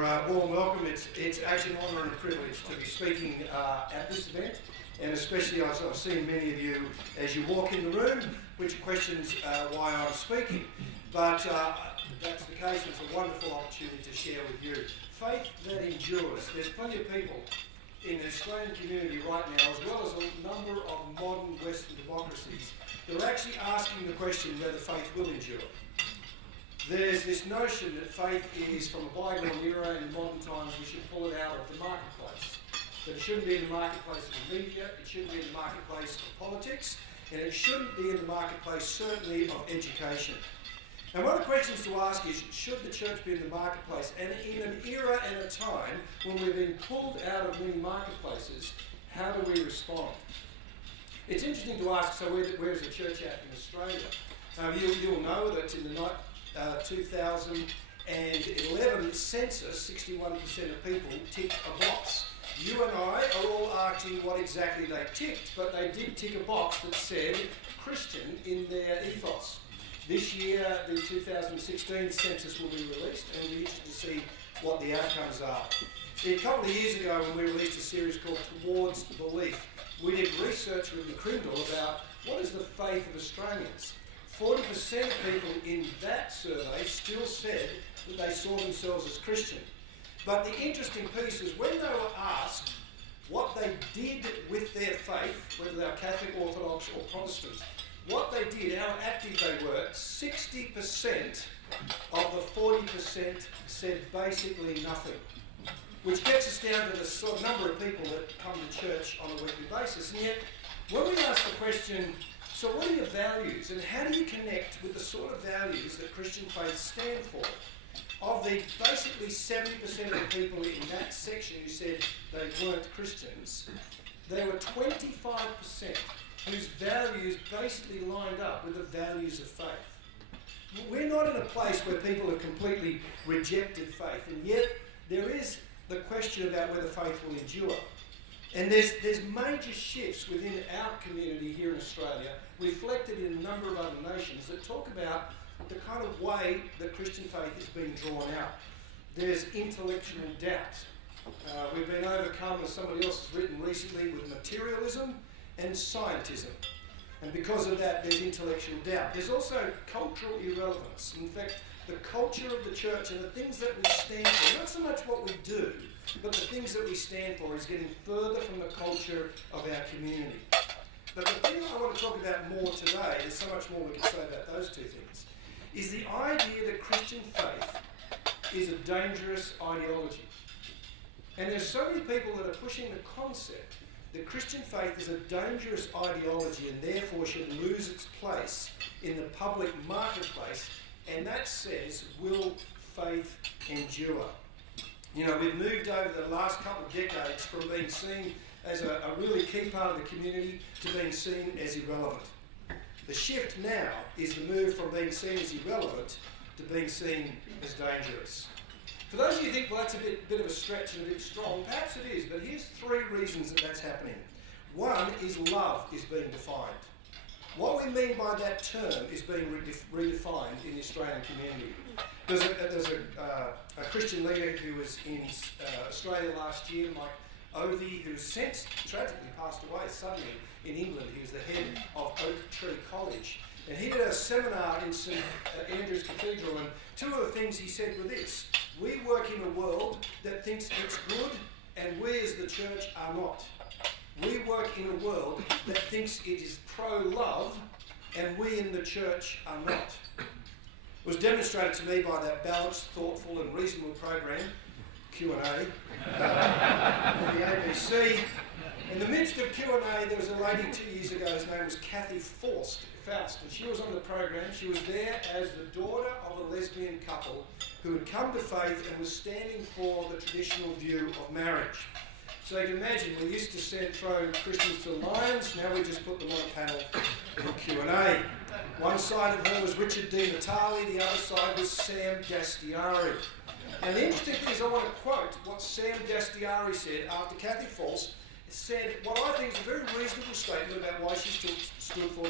your warm welcome. It's actually an honour and a privilege to be speaking at this event, and especially I've seen many of you as you walk in the room, which questions why I'm speaking. But that's the case. It's a wonderful opportunity to share with you. Faith that endures. There's plenty of people in the Australian community right now, as well as a number of modern Western democracies, that are actually asking the question whether faith will endure. There's this notion that faith is from a bygone era, and in modern times we should pull it out of the marketplace. That it shouldn't be in the marketplace of the media, it shouldn't be in the marketplace of politics, and it shouldn't be in the marketplace, certainly, of education. Now, one of the questions to ask is, should the church be in the marketplace? And in an era and a time when we've been pulled out of many marketplaces, how do we respond? It's interesting to ask, so where's the church at in Australia? You'll know that in the 2011 census, 61% of people ticked a box. You and I are all asking what exactly they ticked, but they did tick a box that said Christian in their ethos. This year, the 2016 census will be released, and we're interested to see what the outcomes are. A couple of years ago, when we released a series called Towards Belief, we did research with McCrindle about what is the faith of Australians. 40% of people in that survey still said that they saw themselves as Christian. But the interesting piece is when they were asked what they did with their faith, whether they were Catholic, Orthodox or Protestant, what they did, how active they were, 60% of the 40% said basically nothing. Which gets us down to the sort of number of people that come to church on a weekly basis. And yet, when we ask the question, so what are your values, and how do you connect with the sort of values that Christian faith stand for? Of the basically 70% of the people in that section who said they weren't Christians, there were 25% whose values basically lined up with the values of faith. We're not in a place where people have completely rejected faith, and yet there is the question about whether faith will endure. And there's major shifts within our community here in Australia, reflected in a number of other nations, that talk about the kind of way that Christian faith is being drawn out. There's intellectual doubt. We've been overcome, as somebody else has written recently, with materialism and scientism. And because of that, there's intellectual doubt. There's also cultural irrelevance. In fact, the culture of the church and the things that we stand for, not so much what we do, but the things that we stand for, is getting further from the culture of our community. But the thing I want to talk about more today, there's so much more we can say about those two things, is the idea that Christian faith is a dangerous ideology. And there's so many people that are pushing the concept that Christian faith is a dangerous ideology and therefore should lose its place in the public marketplace, and that says, will faith endure? You know, we've moved over the last couple of decades from being seen as a really key part of the community to being seen as irrelevant. The shift now is the move from being seen as irrelevant to being seen as dangerous. For those of you who think, well, that's a bit of a stretch and a bit strong, perhaps it is, but here's three reasons that that's happening. One is love is being defined. What we mean by that term is being redefined in the Australian community. There's a Christian leader who was in Australia last year, Mike Ovey, who's since tragically passed away suddenly in England. He was the head of Oak Tree College. And he did a seminar in St Andrew's Cathedral, and two of the things he said were this: we work in a world that thinks it's good, and we as the church are not. We work in a world that thinks it is pro-love, and we in the church are not. It was demonstrated to me by that balanced, thoughtful and reasonable program, Q&A, on the ABC. In the midst of Q&A, there was a lady 2 years ago, his name was Karl Faase, and she was on the program. She was there as the daughter of a lesbian couple who had come to faith and was standing for the traditional view of marriage. So you can imagine, we used to throw Christians to lions, now we just put them on a panel for Q&A. One side of her was Richard Di Natale, the other side was Sam Dastyari. And the interesting thing is, I want to quote what Sam Dastyari said after Karl Faase said what I think is a very reasonable statement about why she stood for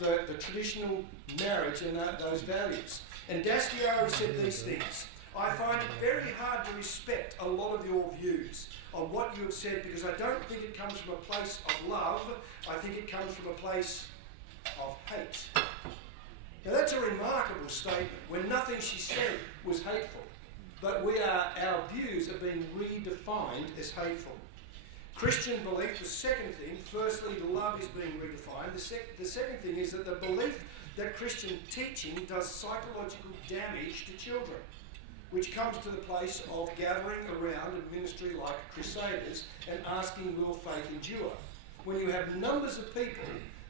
the traditional marriage and those values. And Dastyari said these things: I find it very hard to respect a lot of your views on what you have said, because I don't think it comes from a place of love. I think it comes from a place of hate. Now that's a remarkable statement when nothing she said was hateful, but our views are being redefined as hateful. Christian belief, the second thing, firstly, love is being redefined. The second thing is that the belief that Christian teaching does psychological damage to children, which comes to the place of gathering around a ministry like Crusaders and asking, will faith endure? When you have numbers of people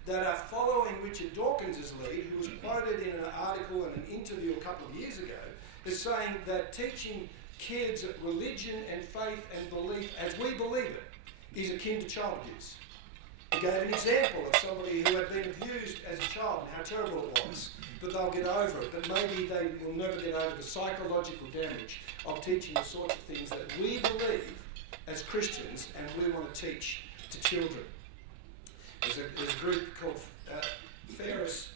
that are following Richard Dawkins' lead, who was quoted in an article and an interview a couple of years ago, is saying that teaching kids religion and faith and belief as we believe it is akin to child abuse. He gave an example of somebody who had been abused as a child and how terrible it was, but they'll get over it. But maybe they will never get over the psychological damage of teaching the sorts of things that we believe as Christians and we want to teach to children. There's a group called Faase,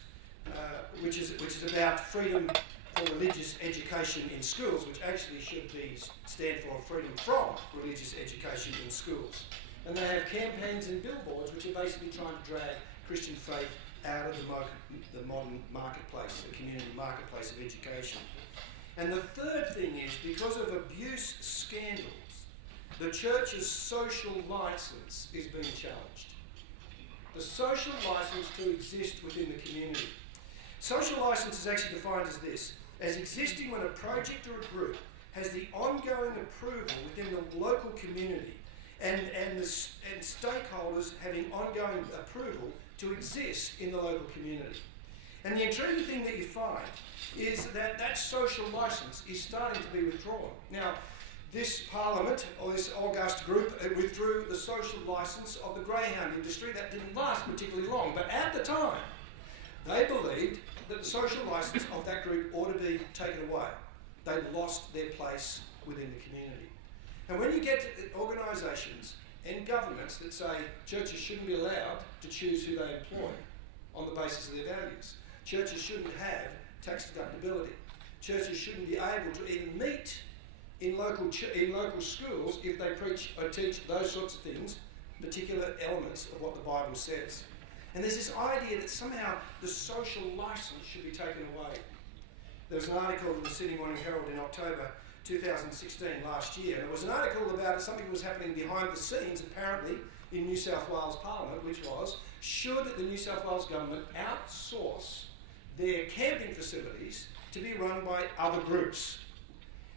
which is about freedom for religious education in schools, which actually should stand for freedom from religious education in schools. And they have campaigns and billboards which are basically trying to drag Christian faith out of the modern marketplace, the community marketplace of education. And the third thing is, because of abuse scandals, the church's social license is being challenged. The social license to exist within the community. Social license is actually defined as this: as existing when a project or a group has the ongoing approval within the local community and stakeholders having ongoing approval to exist in the local community. And the intriguing thing that you find is that social license is starting to be withdrawn. Now, this parliament, or this august group, withdrew the social licence of the greyhound industry. That didn't last particularly long, but at the time, they believed that the social licence of that group ought to be taken away. They lost their place within the community. And when you get to organisations and governments that say churches shouldn't be allowed to choose who they employ on the basis of their values, churches shouldn't have tax deductibility, churches shouldn't be able to even meet in local schools if they preach or teach those sorts of things, particular elements of what the Bible says. And there's this idea that somehow the social licence should be taken away. There was an article in the Sydney Morning Herald in October 2016, last year, and it was an article about something that was happening behind the scenes, apparently, in New South Wales Parliament, which was, should the New South Wales government outsource their camping facilities to be run by other groups?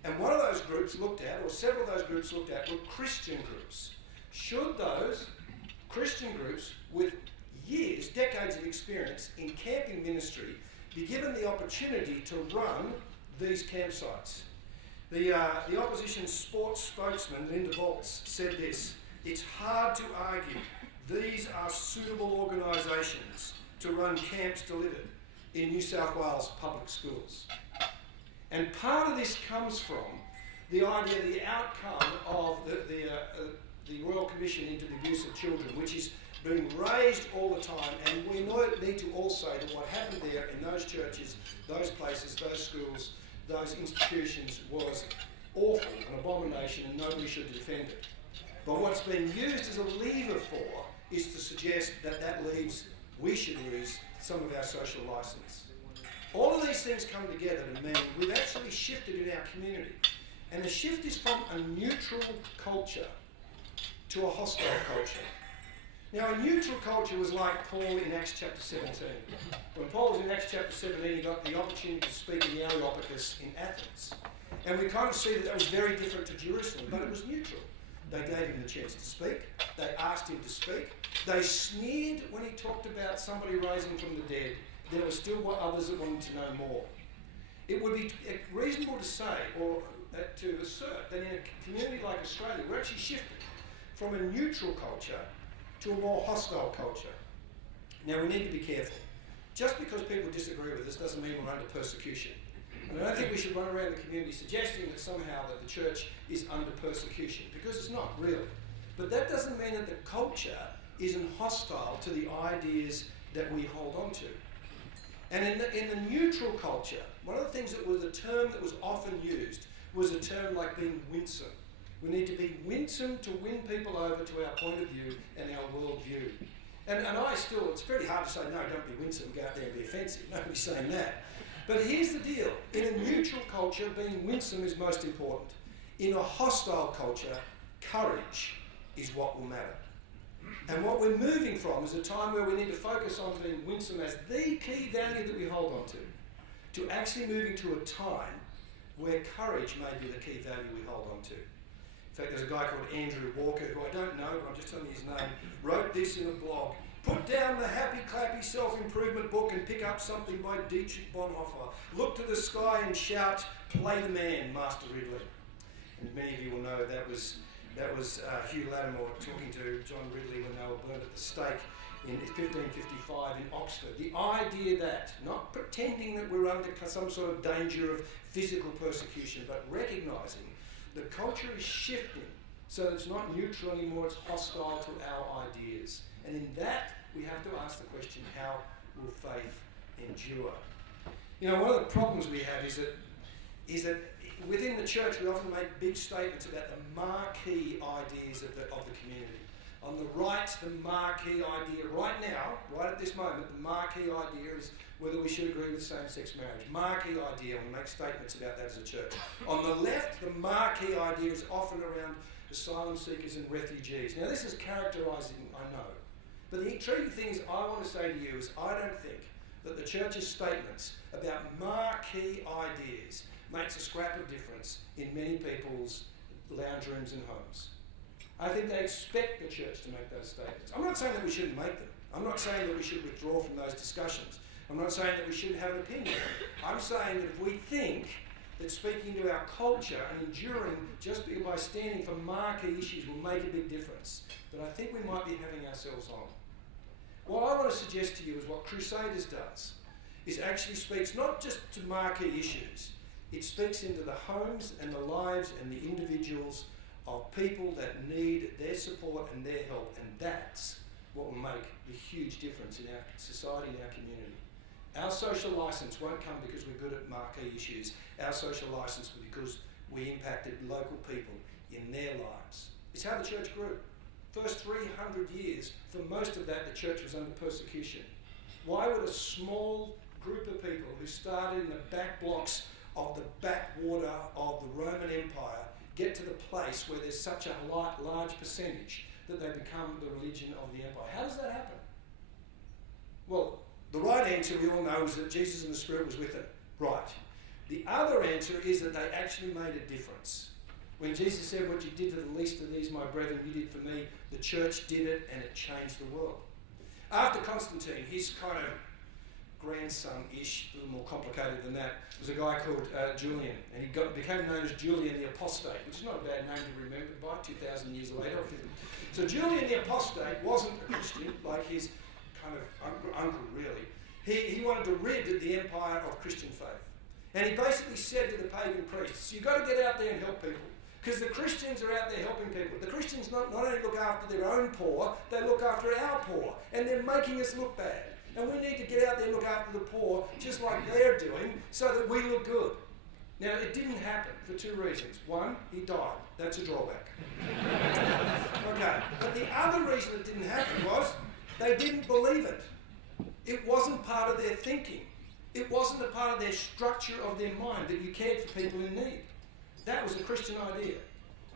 And one of those groups looked at, or several of those groups looked at, were Christian groups. Should those Christian groups with years, decades of experience in camping ministry be given the opportunity to run these campsites? The opposition sports spokesman, Linda Volz, said this: it's hard to argue these are suitable organisations to run camps delivered in New South Wales public schools. And part of this comes from the idea, the outcome of the Royal Commission into the Abuse of Children, which is being raised all the time, and we need to all say that what happened there in those churches, those places, those schools, those institutions was awful, an abomination, and nobody should defend it. But what's been used as a lever for is to suggest that we should lose some of our social licence. All of these things come together to mean we've actually shifted in our community. And the shift is from a neutral culture to a hostile culture. Now, a neutral culture was like Paul in Acts chapter 17. When Paul was in Acts chapter 17, he got the opportunity to speak in the Areopagus in Athens. And we kind of see that was very different to Jerusalem, but it was neutral. They gave him the chance to speak. They asked him to speak. They sneered when he talked about somebody rising from the dead. There were still others that wanted to know more. It would be reasonable to say, or to assert, that in a community like Australia, we're actually shifted from a neutral culture to a more hostile culture. Now, we need to be careful. Just because people disagree with us doesn't mean we're under persecution. And I don't think we should run around the community suggesting that somehow that the church is under persecution, because it's not really. But that doesn't mean that the culture isn't hostile to the ideas that we hold on to. And in the neutral culture, one of the things that was a term that was often used was a term like being winsome. We need to be winsome to win people over to our point of view and our world view. And I still, it's very hard to say, no, don't be winsome, go out there and be offensive. Nobody's saying that. But here's the deal. In a neutral culture, being winsome is most important. In a hostile culture, courage is what will matter. And what we're moving from is a time where we need to focus on being winsome as the key value that we hold on to actually moving to a time where courage may be the key value we hold on to. In fact, there's a guy called Andrew Walker, who I don't know, but I'm just telling you his name, wrote this in a blog. Put down the happy, clappy self-improvement book and pick up something by Dietrich Bonhoeffer. Look to the sky and shout, play the man, Master Ridley. And many of you will know that was Hugh Latimer talking to John Ridley when they were burnt at the stake in 1555 in Oxford. The idea that, not pretending that we're under some sort of danger of physical persecution, but recognising the culture is shifting so that it's not neutral anymore, it's hostile to our ideas. And in that, we have to ask the question, how will faith endure? You know, one of the problems we have is that within the church, we often make big statements about the marquee ideas of the community. On the right, the marquee idea, right now, right at this moment, the marquee idea is whether we should agree with same-sex marriage. Marquee idea, we make statements about that as a church. On the left, the marquee idea is often around asylum seekers and refugees. Now, this is characterising, I know. But the intriguing thing is, I want to say to you is, I don't think that the church's statements about marquee ideas makes a scrap of difference in many people's lounge rooms and homes. I think they expect the church to make those statements. I'm not saying that we shouldn't make them. I'm not saying that we should withdraw from those discussions. I'm not saying that we shouldn't have an opinion. I'm saying that if we think that speaking to our culture and enduring just by standing for marquee issues will make a big difference, then I think we might be having ourselves on. What I want to suggest to you is what Crusaders does, is actually speaks not just to marquee issues, it speaks into the homes and the lives and the individuals of people that need their support and their help, and that's what will make the huge difference in our society and our community. Our social licence won't come because we're good at marquee issues. Our social licence will be because we impacted local people in their lives. It's how the church grew. First 300 years, for most of that, the church was under persecution. Why would a small group of people who started in the back blocks of the backwater of the Roman Empire get to the place where there's such a large percentage that they become the religion of the empire? How does that happen? Well, the right answer we all know is that Jesus and the Spirit was with them. Right. The other answer is that they actually made a difference. When Jesus said, what you did to the least of these, my brethren, you did for me, the church did it and it changed the world. After Constantine, his kind of grandson-ish, a little more complicated than that, was a guy called Julian, and he became known as Julian the Apostate, which is not a bad name to remember by 2,000 years later. So Julian the Apostate wasn't a Christian like his kind of uncle, really. He wanted to rid the empire of Christian faith. And he basically said to the pagan priests, you've got to get out there and help people. Because the Christians are out there helping people. The Christians not only look after their own poor, they look after our poor. And they're making us look bad. And we need to get out there and look after the poor, just like they're doing, so that we look good. Now, it didn't happen for two reasons. One, he died. That's a drawback. Okay. But the other reason it didn't happen was they didn't believe it. It wasn't part of their thinking. It wasn't a part of their structure of their mind that you cared for people in need. That was a Christian idea.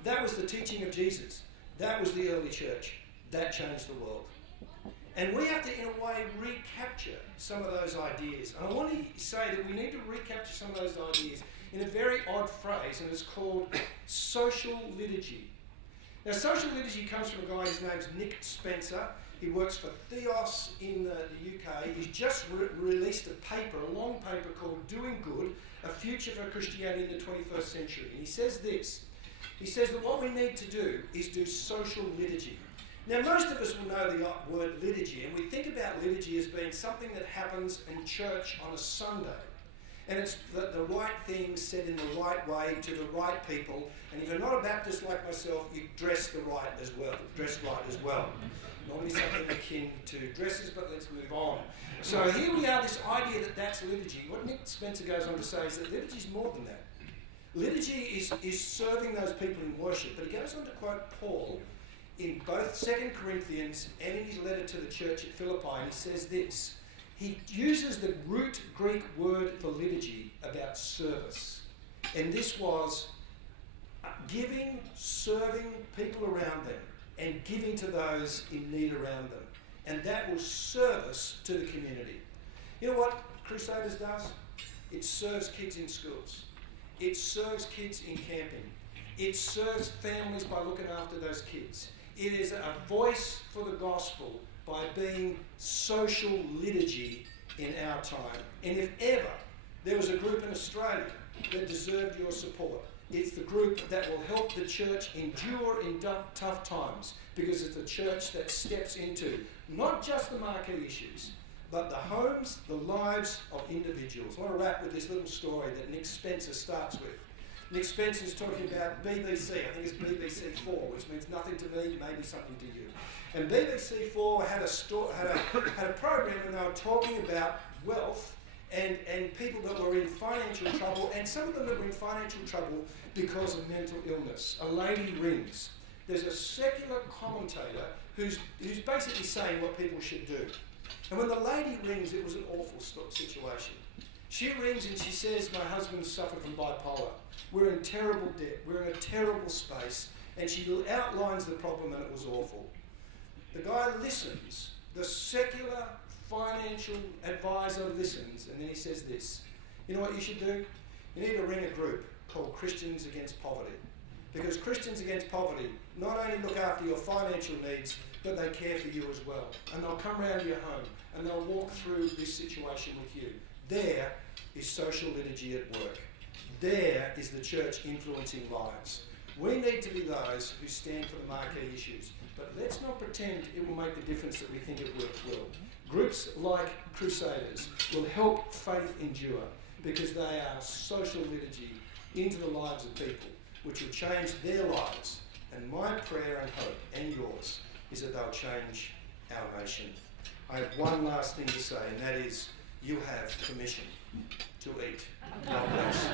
That was the teaching of Jesus. That was the early church. That changed the world. And we have to, in a way, recapture some of those ideas. And I want to say that we need to recapture some of those ideas in a very odd phrase, and it's called social liturgy. Now, social liturgy comes from a guy, his name's Nick Spencer. He works for Theos in the UK. He's just released a paper, a long paper called Doing Good, A Future for Christianity in the 21st Century. And he says this. He says that what we need to do is do social liturgy. Now, most of us will know the word liturgy, and we think about liturgy as being something that happens in church on a Sunday. And it's the right thing said in the right way to the right people. And if you're not a Baptist like myself, you dress right as well. Normally something akin to dresses, but let's move on. So here we are, this idea that that's liturgy. What Nick Spencer goes on to say is that liturgy is more than that. Liturgy is serving those people in worship. But he goes on to quote Paul in both 2 Corinthians and in his letter to the church at Philippi, and he says this. He uses the root Greek word for liturgy about service. And this was giving, serving people around them, and giving to those in need around them. And that was service to the community. You know what Crusaders does? It serves kids in schools. It serves kids in camping. It serves families by looking after those kids. It is a voice for the gospel by being social liturgy in our time. And if ever there was a group in Australia that deserved your support, it's the group that will help the church endure in tough times, because it's the church that steps into not just the marquee issues, but the homes, the lives of individuals. I want to wrap with this little story that Nick Spencer starts with. Nick Spencer's talking about BBC, I think it's BBC 4, which means nothing to me, maybe something to you. And BBC 4 had a program and they were talking about wealth and people that were in financial trouble, and some of them that were in financial trouble because of mental illness. A lady rings. There's a secular commentator who's basically saying what people should do. And when the lady rings, it was an awful situation. She rings and she says, my husband suffered from bipolar. We're in terrible debt. We're in a terrible space. And she outlines the problem, and it was awful. The guy listens. The secular financial advisor listens, and then he says this. You know what you should do? You need to ring a group called Christians Against Poverty. Because Christians Against Poverty not only look after your financial needs, but they care for you as well. And they'll come round to your home and they'll walk through this situation with you. There is social liturgy at work. There is the church influencing lives. We need to be those who stand for the marquee issues. But let's not pretend it will make the difference that we think it will. Groups like Crusaders will help faith endure, because they are social liturgy into the lives of people, which will change their lives. And my prayer and hope, and yours, is that they'll change our nation. I have one last thing to say, and that is, you have permission to eat. God bless.